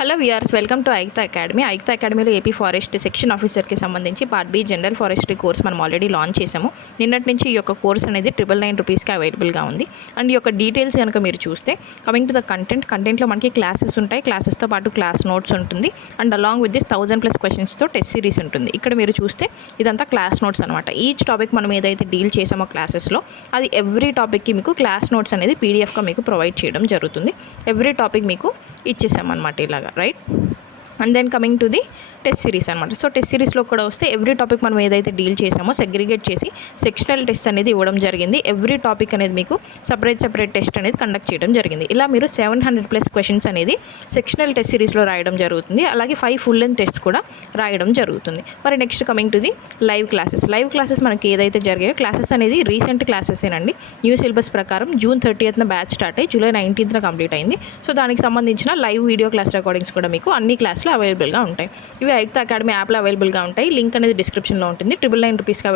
Hello viewers, welcome to Ekta academy. Ekta అకాడమీలో AP forest section ఆఫీసర్కి సంబంధించి part B general forestry course మనం already launch చేసాము. నిన్నటి నుంచి ఈ యొక్క కోర్స్ అనేది 999 రూపీస్కి అవైలబుల్గా ఉంది. అండ్ ఈ యొక్క డీటెయిల్స్ కనుక మీరు చూస్తే, కమింగ్ టు ద కంటెంట్లో మనకి క్లాసెస్ ఉంటాయి. క్లాసెస్తో పాటు క్లాస్ నోట్స్ ఉంటుంది. అండ్ అలాంగ్ విత్ దిస్ 1000+ క్వశ్చన్స్తో టెస్ట్ సిరీస్ ఉంటుంది. ఇక్కడ మీరు చూస్తే ఇదంతా క్లాస్ నోట్స్ అనమాట. ఈచ్ టాపిక్ మనం ఏదైతే డీల్ చేసామో క్లాసెస్లో, అది ఎవ్రీ టాపిక్కి మీకు క్లాస్ నోట్స్ అనేది పీడిఎఫ్గా మీకు ప్రొవైడ్ చేయడం జరుగుతుంది. ఎవ్రీ టాపిక్ మీకు ఇచ్చేసామన్నమాట ఇలాగా, right. And then coming to the test series అనమాట. సో టెస్ట్ సిరీస్లో కూడా వస్తే ఎవ్రీ టాపిక్ మనం ఏదైతే డీల్ చేసామో సెగ్రిగేట్ చేసి సెక్షనల్ టెస్ట్ అనేది ఇవ్వడం జరిగింది. ఎవ్రీ టాపిక్ అనేది మీకు సపరేట్ టెస్ట్ అనేది కండక్ట్ చేయడం జరిగింది. ఇలా మీరు 700+ క్వశ్చన్స్ అనేది సెక్షనల్ టెస్ట్ సిరీస్లో రాయడం జరుగుతుంది. అలాగే 5 ఫుల్ లెంత్ టెస్ట్ కూడా రాయడం జరుగుతుంది. మరి next coming to the live classes మనకి ఏదైతే జరిగాయో క్లాసెస్ అనేది రీసెంట్ క్లాసెసేనండి. న్యూ సిలబస్ ప్రకారం జూన్ 30th బ్యాచ్ స్టార్ట్ అయ్యి జూలై 19th కంప్లీట్ అయింది. సో దానికి సంబంధించిన లైవ్ వీడియో క్లాస్ రికార్డింగ్స్ కూడా మీకు అన్ని క్లాస్లో అవైలబుల్గా ఉంటాయి. ఇవి ఐక్తా అకాడమీ యాప్లో అవైలబుల్గా ఉంటాయి. లింక్ అనేది డిస్క్రిప్షన్లో ఉంటుంది. 999 రూపీస్కి